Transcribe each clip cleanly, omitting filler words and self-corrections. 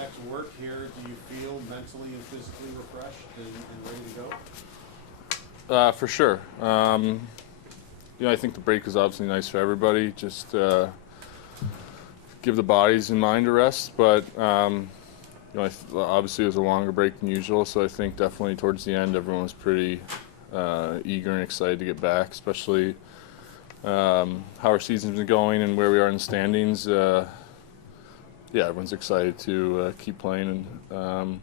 back to work here, do you feel mentally and physically refreshed and ready to go? For sure. I think the break is obviously nice for everybody. Just give the bodies and mind a rest. But obviously it was a longer break than usual, so I think definitely towards the end everyone was pretty eager and excited to get back, especially how our season's been going and where we are in the standings. Everyone's excited to keep playing and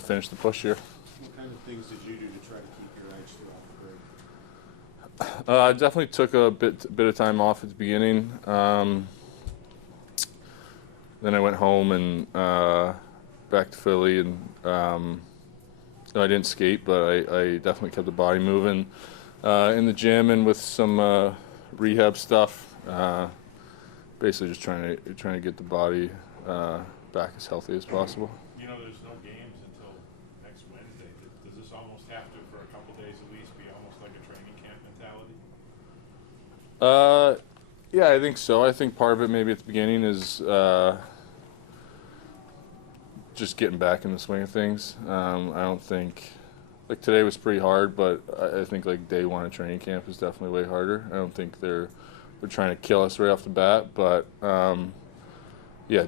finish the push here. What kind of things did you do to try to keep your edge throughout the break? I definitely took a bit of time off at the beginning. Then I went home and back to Philly, and I didn't skate, but I definitely kept the body moving in the gym and with some rehab stuff. Basically, just trying to get the body back as healthy as possible. You know, there's no games until next Wednesday. Does this almost have to, for a couple days at least, be almost like a training camp mentality? Yeah, I think so. I think part of it maybe at the beginning is just getting back in the swing of things. I don't think, like today was pretty hard, but I think like day one of training camp is definitely way harder. I don't think they're trying to kill us right off the bat, but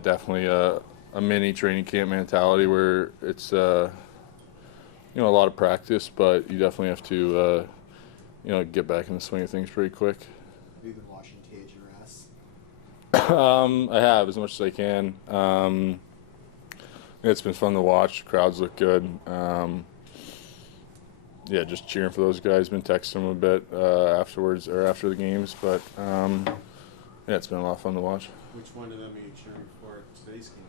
definitely a mini training camp mentality where it's a lot of practice, but you definitely have to get back in the swing of things pretty quick. Have you been watching Cage your ass? I have, as much as I can. It's been fun to watch. The crowds look good. Just cheering for those guys. Been texting them a bit afterwards or after the games, but it's been a lot of fun to watch. Which one of them are you cheering for at today's game?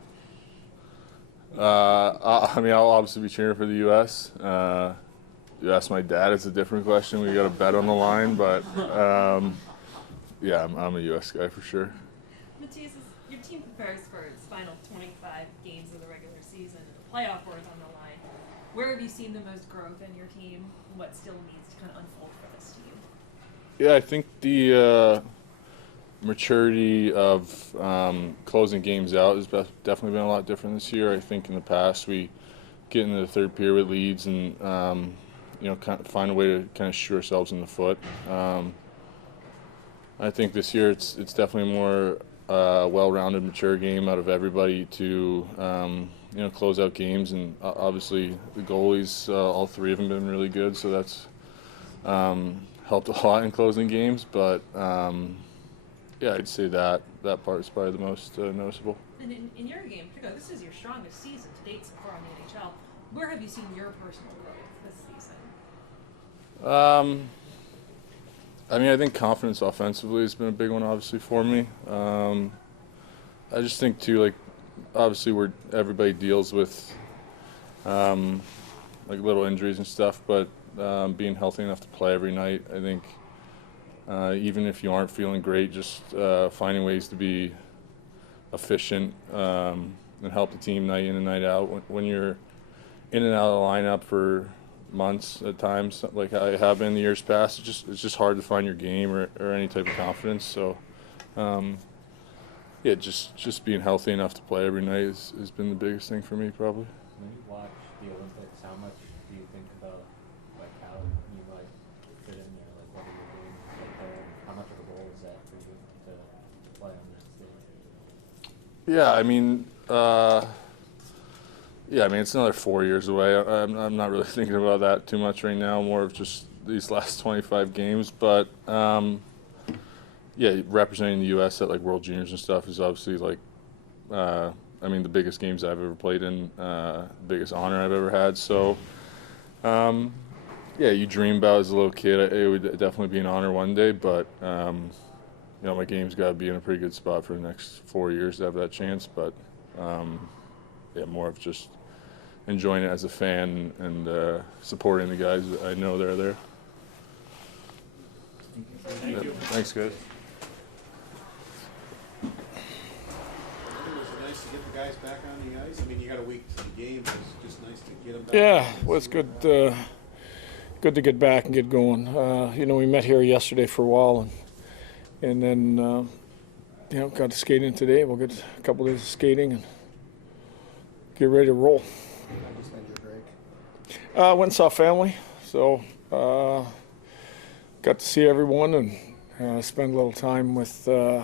I'll obviously be cheering for the U.S. You ask my dad, it's a different question. We got a bet on the line, but I'm a U.S. guy for sure. Matthias, your team prepares for its final 25 games of the regular season, and the playoff board is on the line. Where have you seen the most growth in your team? What still needs to kind of unfold for this team? Yeah, I think the maturity of closing games out has definitely been a lot different this year. I think in the past we get into the third period with leads and kind of find a way to kind of shoot ourselves in the foot. I think this year it's definitely more well-rounded, mature game out of everybody to close out games, and obviously the goalies, all three of them, been really good, so that's helped a lot in closing games. But I'd say that part is probably the most noticeable. And in your game, particularly, this is your strongest season to date so far in the NHL. Where have you seen your personal growth this season? I think confidence offensively has been a big one, obviously, for me. I just think, too, like, obviously everybody deals with, little injuries and stuff, but being healthy enough to play every night, I think, even if you aren't feeling great, just finding ways to be efficient and help the team night in and night out. When you're in and out of the lineup for months at times, like I have been in the years past, it's just hard to find your game or any type of confidence. So, just being healthy enough to play every night has been the biggest thing for me, probably. When you watch the Olympics, how much do you think about like how you might fit in there, like what are you doing right there? How much of a goal is that for you to play on that stage? It's another 4 years away. I'm not really thinking about that too much right now, more of just these last 25 games. But, representing the U.S. at, like, World Juniors and stuff is obviously, like, the biggest games I've ever played in, biggest honor I've ever had. So, you dream about as a little kid. It would definitely be an honor one day, but, my game's got to be in a pretty good spot for the next 4 years to have that chance. But, more of just enjoying it as a fan and supporting the guys that I know they're there. Thank you. Thanks, guys. Was it nice to get the guys back on the ice? I mean, you got a week to the game, but it's just nice to get them back. Yeah, well, it's good to get back and get going. We met here yesterday for a while, and then got to skating today. We'll get a couple days of skating and get ready to roll. How do you spend your break? Went and saw family, so got to see everyone and spend a little time with the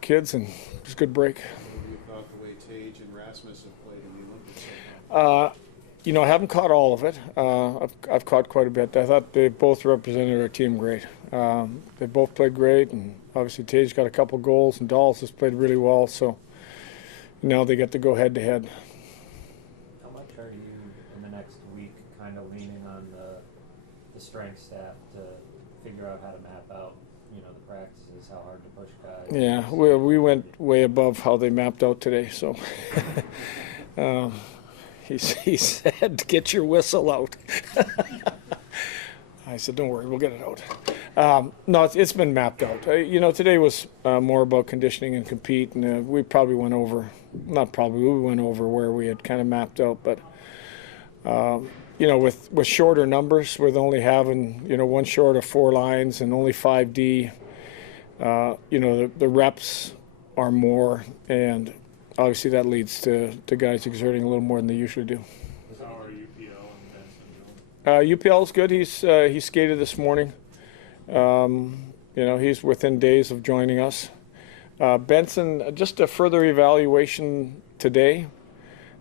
kids, and it was a good break. What do you thought the way Tage and Rasmus have played in the Olympics so far? You know, I haven't caught all of it. I've caught quite a bit. I thought they both represented our team great. They both played great, and obviously Tage got a couple goals, and Dolls has played really well. So now they get to go head to head. How much are you in the next week kind of leaning on the strength staff to figure out how to map out, you know, the practices, how hard to push guys? Yeah, we went way above how they mapped out today. So he said, "Get your whistle out." I said, "Don't worry, we'll get it out." No, it's been mapped out. You know, today was more about conditioning and compete, and we probably went over. Not probably, we went over where we had kind of mapped out, but. You know, with shorter numbers, with only having, you know, one short of 4 lines and only 5D, you know, the reps are more, and obviously that leads to guys exerting a little more than they usually do. How are UPL and Benson doing? UPL is good. He skated this morning. You know, he's within days of joining us. Benson, just a further evaluation today.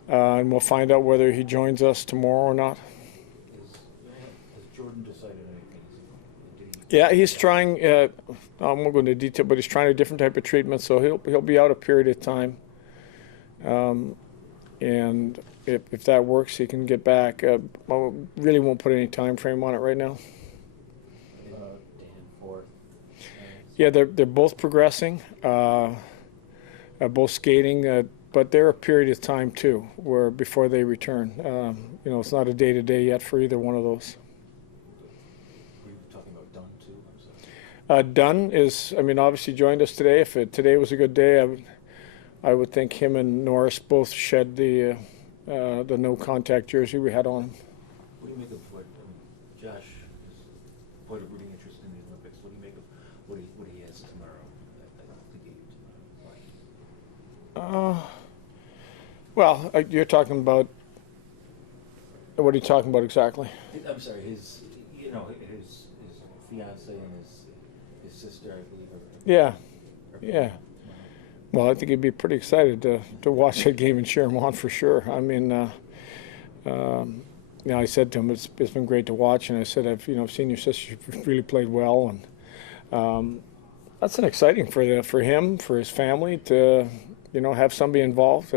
And we'll find out whether he joins us tomorrow or not. Has Jordan decided anything? Yeah, he's trying. I won't go into detail, but he's trying a different type of treatment, so he'll be out a period of time. And if that works, he can get back. I really won't put any time frame on it right now. Danforth. Yeah, they're both progressing, both skating. But they're a period of time too, where before they return. You know, it's not a day-to-day yet for either one of those. Were you talking about Dunn too? I'm sorry. Dunn is, I mean, obviously joined us today. If today was a good day, I would think him and Norris both shed the no-contact jersey we had on him. What do you make of what Josh has quite a rooting interest in the Olympics? What do you make of what he has tomorrow? I think tomorrow. Well, you're talking about, what are you talking about exactly? I'm sorry, his fiance and his sister, I believe. Yeah. Well, I think he'd be pretty excited to watch that game and cheer him on for sure. I mean, you know, I said to him, it's been great to watch, and I said, I've seen your sister, you've really played well, and that's an exciting for him, for his family to, you know, have somebody involved.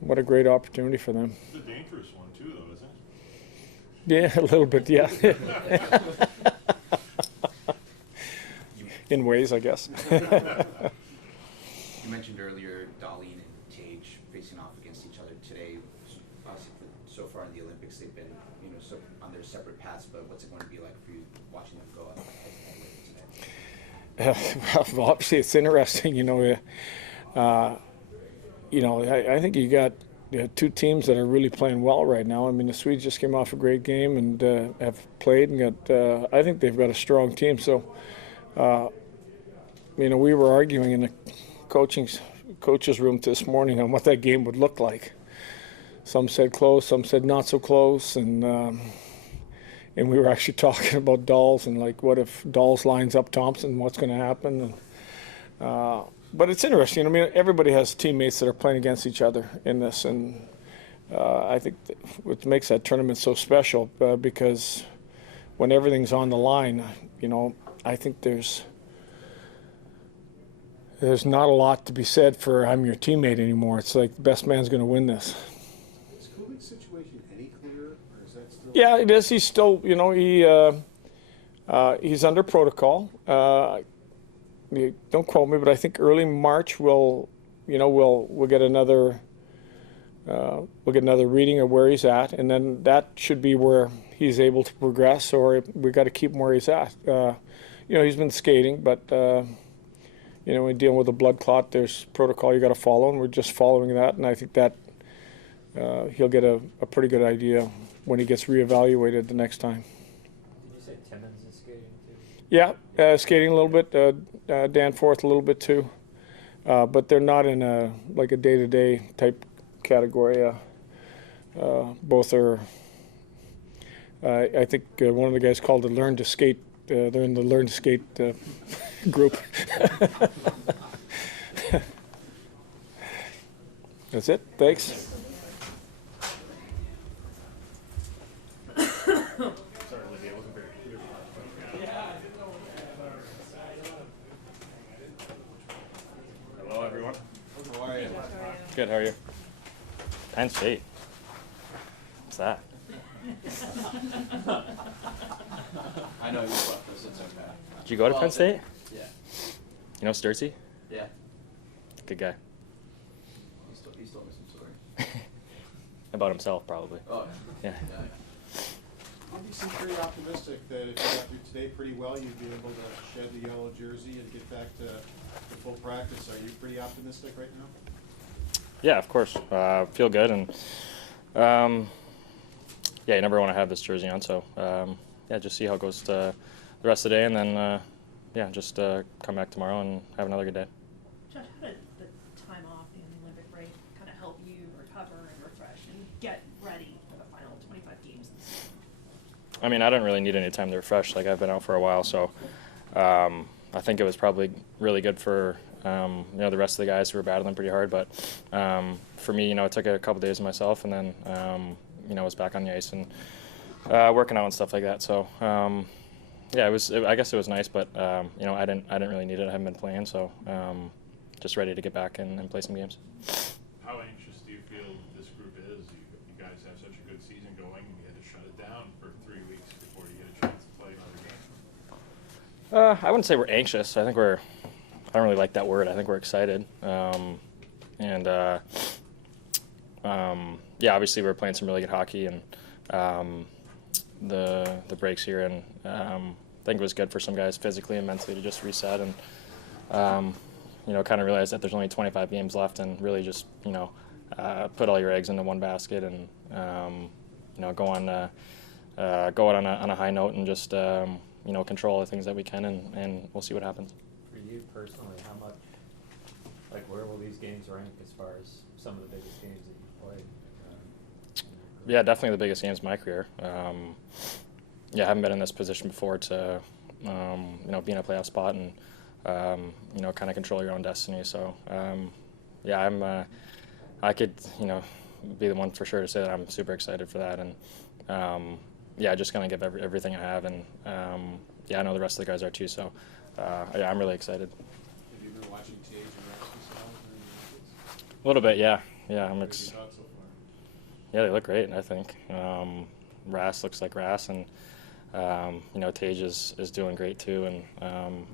What a great opportunity for them. It's a dangerous one too, though, isn't it? Yeah, a little bit, yeah. In ways, I guess. You mentioned earlier Darlene and Tage facing off against each other today. Obviously, so far in the Olympics, they've been, you know, so on their separate paths. But what's it going to be like for you watching them go up today? Well, obviously, it's interesting. I think you got two teams that are really playing well right now. I mean, the Swedes just came off a great game and have played and got. I think they've got a strong team. So, we were arguing in the coach's room this morning on what that game would look like. Some said close, some said not so close, and we were actually talking about Dolls and like, what if Dolls lines up Thompson? What's going to happen? And, but it's interesting. I mean, everybody has teammates that are playing against each other in this, and I think what makes that tournament so special because when everything's on the line, I think there's not a lot to be said for I'm your teammate anymore. It's like the best man's going to win this. Is Kubik's situation any clearer, or is that still? Yeah, it is. He's still, he's under protocol. Don't quote me, but I think early March we'll get another reading of where he's at, and then that should be where he's able to progress, or we got to keep him where he's at. He's been skating, but when dealing with a blood clot, there's protocol you got to follow, and we're just following that, and I think that he'll get a pretty good idea when he gets reevaluated the next time. Did you say Timmins is skating too? Yeah, skating a little bit. Danforth a little bit too. but they're not in a like a day-to-day type category. Both are. I think one of the guys called it learn to skate. They're in the learn to skate group. That's it. Thanks. Sorry, Lindy, I wasn't very clear. Hello, everyone. How are you? Good, how are you? Penn State. What's that? I know you left this, it's okay. Did you go to Penn State? Yeah. You know Sturtsy? Yeah. Good guy. He's told me some story. About himself, probably. Oh, Yeah. You seem pretty optimistic that if you got through today pretty well, you'd be able to shed the yellow jersey and get back to full practice. Are you pretty optimistic right now? Yeah, of course. Feel good, and yeah, you never want to have this jersey on, so yeah, just see how it goes the rest of the day, and then yeah, just come back tomorrow and have another good day. Josh, how did the time off in the Olympic break kind of help you recover and refresh and get ready for the final 25 games? I mean, I didn't really need any time to refresh. Like, I've been out for a while, so I think it was probably really good for you know, the rest of the guys who were battling pretty hard. But for me, you know, it took a couple days of myself, and then you know, I was back on the ice and working out and stuff like that. So yeah, I guess it was nice, but you know, I didn't really need it. I haven't been playing, so just ready to get back and play some games. How anxious do you feel this group is? You guys have such a good season going, and you had to shut it down for 3 weeks before you get a chance to play another game. I wouldn't say we're anxious. I think I don't really like that word. I think we're excited. And yeah, obviously we're playing some really good hockey, and the breaks here, and I think it was good for some guys physically and mentally to just reset and you know, kind of realize that there's only 25 games left, and really just, you know, put all your eggs into one basket, and you know, go out on a high note, and just you know, control the things that we can, and we'll see what happens. For you personally, how much, like, where will these games rank as far as some of the biggest games that you've played? Yeah, definitely the biggest games of my career. Yeah, I haven't been in this position before to, you know, be in a playoff spot and, you know, kind of control your own destiny. So, yeah, I could, you know, be the one for sure to say that I'm super excited for that, and yeah, just gonna give everything I have, and yeah, I know the rest of the guys are too. So, yeah, I'm really excited. Have you been watching Tage and Rasmus A little bit, yeah. I'm What have you thought so far? Yeah, they look great, I think. Ras looks like Ras, and you know, Tage is doing great too, and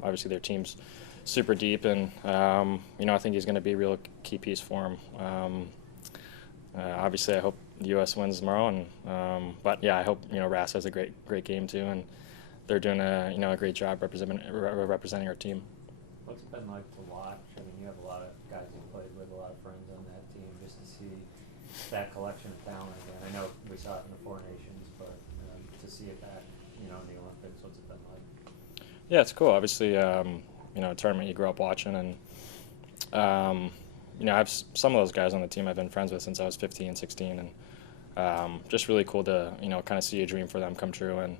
obviously their team's super deep, and you know, I think he's going to be a real key piece for him. Obviously, I hope the U.S. wins tomorrow, and but yeah, I hope, you know, Ras has a great game too, and they're doing a great job representing our team. What's it been like to watch? I mean, you have a lot of guys you played with, a lot of friends on that team, just to see that collection of talent again. I know we saw it in the Four Nations, but to see it back, you know, in the Olympics, what's it been like? Yeah, it's cool. Obviously, you know, a tournament you grew up watching, and you know, I have some of those guys on the team I've been friends with since I was 15, 16, and just really cool to, you know, kind of see a dream for them come true, and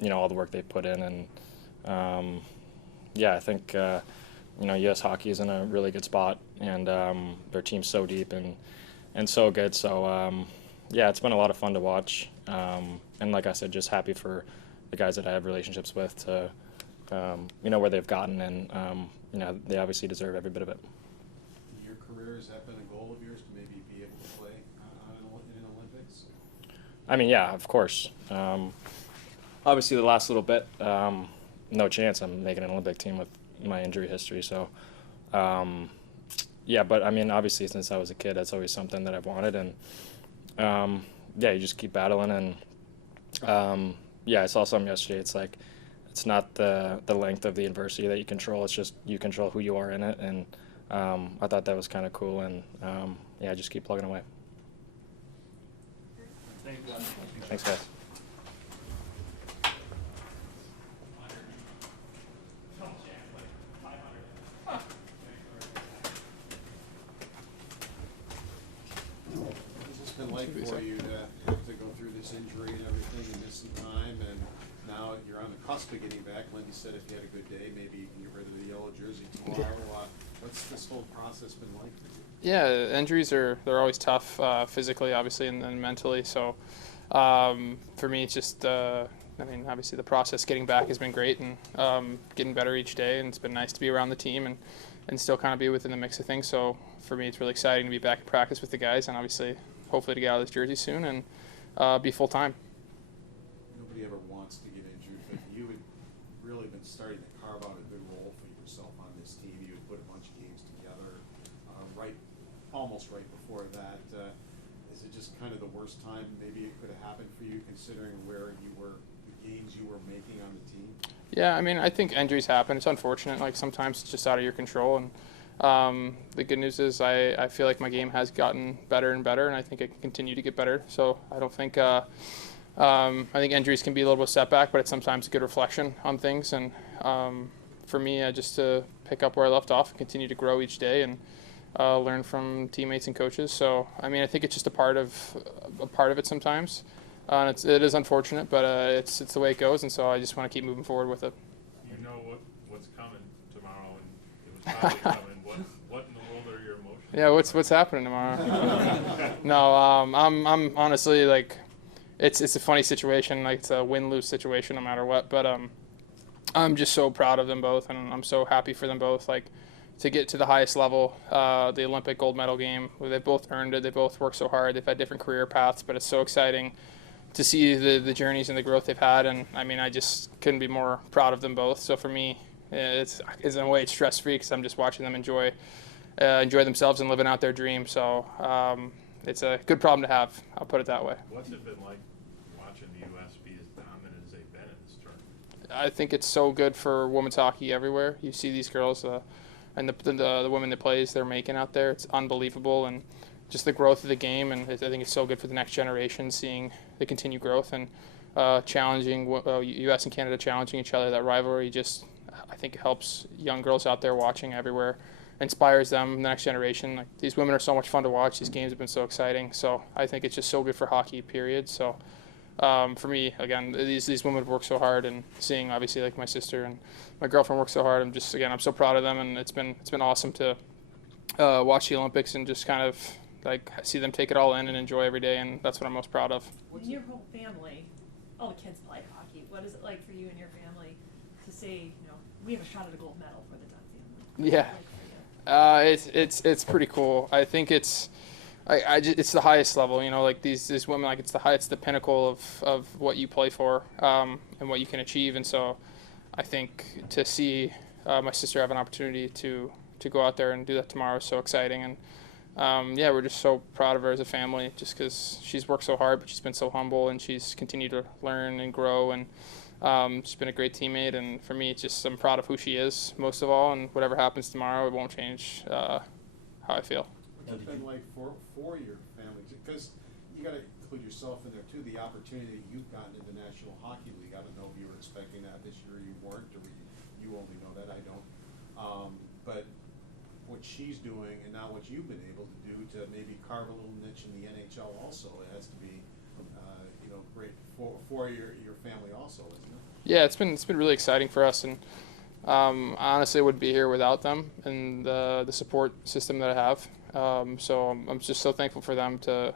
you know, all the work they put in, and yeah, I think you know, U.S. hockey is in a really good spot, and their team's so deep and so good. So yeah, it's been a lot of fun to watch, and like I said, just happy for the guys that I have relationships with to you know, where they've gotten, and you know, they obviously deserve every bit of it. In your career, has that been a goal of yours to maybe be able to play in an Olympics? I mean, yeah, of course. Obviously, the last little bit, no chance I'm making an Olympic team with my injury history. So, yeah, but I mean, obviously, since I was a kid, that's always something that I've wanted, and yeah, you just keep battling, and yeah, I saw something yesterday. It's like, it's not the length of the adversity that you control. It's just you control who you are in it, and I thought that was kind of cool, and yeah, just keep plugging away. Thanks, guys. like for you to have to go through this injury and everything and miss some time, and now you're on the cusp of getting back? Lindy said if you had a good day, maybe you can get rid of the yellow jersey tomorrow. What's this whole process been like for you? Yeah, injuries they're always tough, physically, obviously, and mentally. So for me, it's just obviously the process getting back has been great, and getting better each day, and it's been nice to be around the team and still kind of be within the mix of things. So for me, it's really exciting to be back in practice with the guys, and obviously, hopefully, to get out of this jersey soon and be full time. Nobody ever wants to get injured, but you had really been starting to carve out a good role for yourself on this team. You had put a bunch of games together, almost right before that. Is it just kind of the worst time maybe it could have happened for you, considering where you were, the games you were making on the team? Yeah, I mean, I think injuries happen. It's unfortunate. Like, sometimes it's just out of your control. And the good news is I feel like my game has gotten better and better, and I think it can continue to get better. So I don't think I think injuries can be a little bit of setback, but it's sometimes a good reflection on things. And for me, just to pick up where I left off and continue to grow each day and learn from teammates and coaches. So I mean, I think it's just a part of it sometimes. And it is unfortunate, but it's the way it goes, and so I just want to keep moving forward with it. You know what's coming tomorrow, and it was probably coming. What in the world are your emotions? Yeah, what's happening tomorrow? No, I'm honestly, like, it's a funny situation. Like, it's a win-lose situation no matter what. But I'm just so proud of them both, and I'm so happy for them both. Like, to get to the highest level, the Olympic gold medal game, they both earned it. They both worked so hard. They've had different career paths, but it's so exciting to see the journeys and the growth they've had. And I mean, I just couldn't be more proud of them both. So for me, it's in a way it's stress-free because I'm just watching them enjoy themselves and living out their dream. So it's a good problem to have. I'll put it that way. What's it been like watching the U.S. be as dominant as they've been in this tournament? I think it's so good for women's hockey everywhere. You see these girls and the women that plays they're making out there. It's unbelievable, and just the growth of the game. And I think it's so good for the next generation, seeing the continued growth and challenging U.S. and Canada challenging each other. That rivalry just, I think, it helps young girls out there watching everywhere, inspires them, the next generation. Like, these women are so much fun to watch. These games have been so exciting. So I think it's just so good for hockey, period. So for me, again, these women have worked so hard, and seeing obviously like my sister and my girlfriend work so hard, I'm so proud of them, and it's been awesome to watch the Olympics and just kind of like see them take it all in and enjoy every day, and that's what I'm most proud of. And your whole family, all the kids play hockey. What is it like for you and your family to say, we have a shot at a gold medal for the Dunn family? Yeah, it's pretty cool. I think it's the highest level. Like these women, like it's the pinnacle of what you play for and what you can achieve. And so I think to see my sister have an opportunity to go out there and do that tomorrow is so exciting. And we're just so proud of her as a family, just because she's worked so hard, but she's been so humble, and she's continued to learn and grow, and she's been a great teammate. And for me, it's just I'm proud of who she is most of all, and whatever happens tomorrow, it won't change how I feel. What's it been like for your family? Because you got to include yourself in there too. The opportunity you've gotten in the National Hockey League. I don't know if you were expecting that this year. You weren't, or you only know that. I don't. But what she's doing and now what you've been able to do to maybe carve a little niche in the NHL also, it has to be great for your family also, isn't it? Yeah, it's been really exciting for us, and honestly, I wouldn't be here without them and the support system that I have. So I'm just so thankful for them to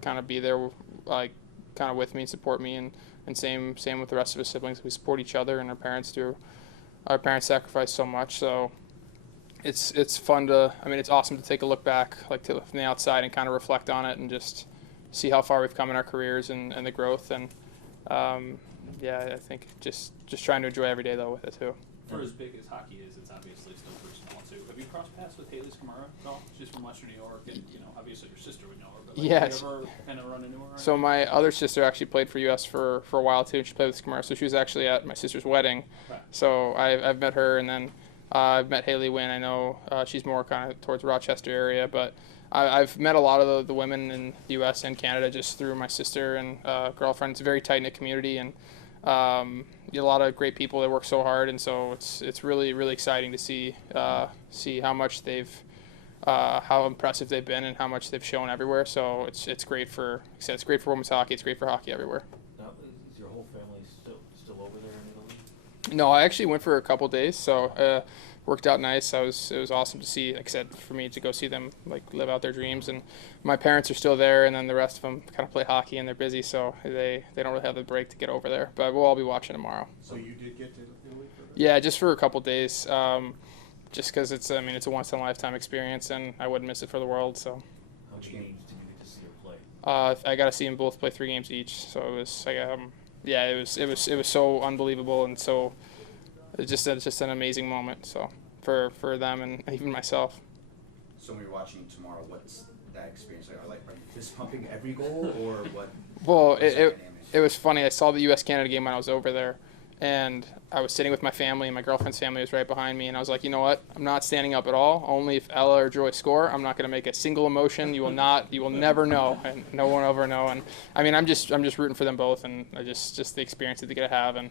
kind of be there, like kind of with me and support me, and same with the rest of his siblings. We support each other, and our parents do. Our parents sacrifice so much, so it's fun to. I mean, it's awesome to take a look back, like from the outside, and kind of reflect on it, and just see how far we've come in our careers and the growth. And I think just trying to enjoy every day though with it too. For as big as hockey is, it's obviously still personal too. Have you crossed paths with Haley Skamara at all? She's from Western New York, and obviously your sister would know her. But Yes. have you ever kind of run into her? So my other sister actually played for US for a while too. She played with Skamara, so she was actually at my sister's wedding. Right. So I've met her, and then I've met Haley Wynn. I know she's more kind of towards Rochester area, but I've met a lot of the women in the U.S. and Canada just through my sister and girlfriend. It's a very tight-knit community, and a lot of great people that work so hard, and so it's really, really exciting to see how much they've how impressive they've been and how much they've shown everywhere. So it's great for, like I said, it's great for women's hockey. It's great for hockey everywhere. Now, is your whole family still over there in Italy? No, I actually went for a couple days, so worked out nice. It was awesome to see, like I said, for me to go see them like live out their dreams. And my parents are still there, and then the rest of them kind of play hockey and they're busy, so they don't really have the break to get over there. But we'll all be watching tomorrow. So you did get to Italy for that? Yeah, just for a couple days. Just because it's a once in a lifetime experience, and I wouldn't miss it for the world. So. How many games did you get to see her play? I got to see them both play 3 games each. So it was like it was so unbelievable, and so it's just an amazing moment. So for them and even myself. So when you're watching tomorrow, what's that experience like? Are you fist pumping every goal, or what? Well, it was funny. I saw the U.S.-Canada game when I was over there, and I was sitting with my family, and my girlfriend's family was right behind me, and I was like, you know what? I'm not standing up at all. Only if Ella or Joy score. I'm not going to make a single emotion. You will never know, and no one will ever know. And I mean, I'm just rooting for them both, and just the experience that they get to have, and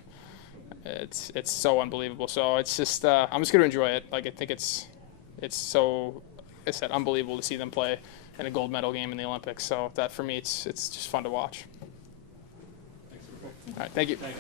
it's so unbelievable. So it's just I'm just going to enjoy it. Like, I think it's so, like I said, unbelievable to see them play in a gold medal game in the Olympics. So that for me, it's just fun to watch. Thanks. All right, thank you. Thanks.